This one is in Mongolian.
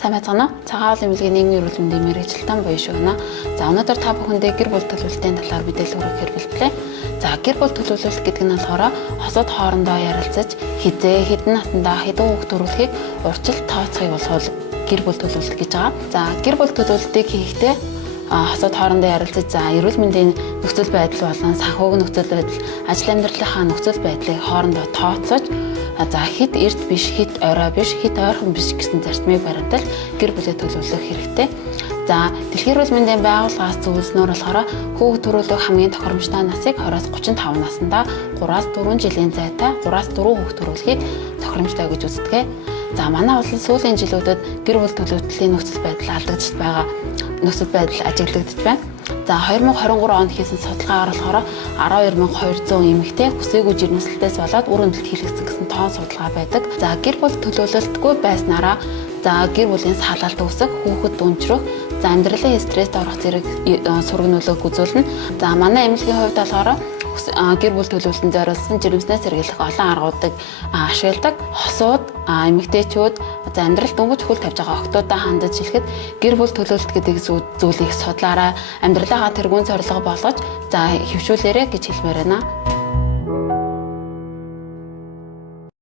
Сайн байцгаана уу? Цагаал эмнэлгийн нийгмийн эрүүл мэндийн мэргэжилтэн буюу шүү байна. За өнөөдөр та бүхэндээ гэр бүл төлөвлөлтийн талаар мэдээлэл хүргэхээр бэлтлээ. За гэр бүл төлөвлөлт гэдэг нь болохоор хосууд хоорондоо ярилцаж хизээ хэдэн натандаа хэдэн хүүхэд төрүүлэхийг урьдчилан тооцохыг болов гэр бүл төлөвлөлт гэж байгаа. За гэр бүл төлөвлөлтийг хийхдээ хосууд хоорондоо ярилцаж за эрүүл мэндийн нөхцөл байдал болон санхүүгийн нөхцөл байдал, ажил амьдралынхаа нөхцөл байдлыг хоорондоо тооцоож за хит эрт биш, хит орой биш, хит ойрхон биш гэсэн зарчмыг баримтал гэр бүлээ төлөвлөх хэрэгтэй. За дэлхийн эрүүл мэндийн байгууллагаас зөвлөснөөр болохоор хүүхэд төрүүлэх хамгийн тохиромжтой насыг 20-35 наснда 3-4 жилийн зайтай 3-4 хүүхэд төрүүлэхийг тохиромжтой гэж үздэг. За манай улсын сүүлийн жилүүдэд гэр бүл төлөвлөлтийн нөхцөл байдал алдагдж байгаа нөхцөл байдал ажиглагдж байна. За 2023 онд хийсэн судалгаагаар болохоор 12200 эмэгтэй хүсээгүй жирэмслэлтээс болоод үр хөндлөлт хэрэгсэн гэсэн тоон судалгаа байдаг. За гэр бүл төлөвлөлтгүй байснараа за гэр бүлийн салалт үүсэх, хүүхэд дүнжрэх, за амьдралын стресст орох зэрэг сураг нөлөөг үзүүлнэ. За манай эмнэлгийн хувьд болохоор гэр бүл төлөвлөлтөнд зориулсан жирэмснээс сэргийлэх олон аргуудыг ашигладаг. Хосууд, эмэгтэйчүүд за амьдрал дөнгөж хөл тавьж байгаа охтуудаа хандаж хэлэхэд гэр бүл төлөвлөлт гэдэг зүйлийг судлаарай, амьдралаа тэргуун зорилго болгож за хөвшүүлээрэй гэж хэлмээр байна.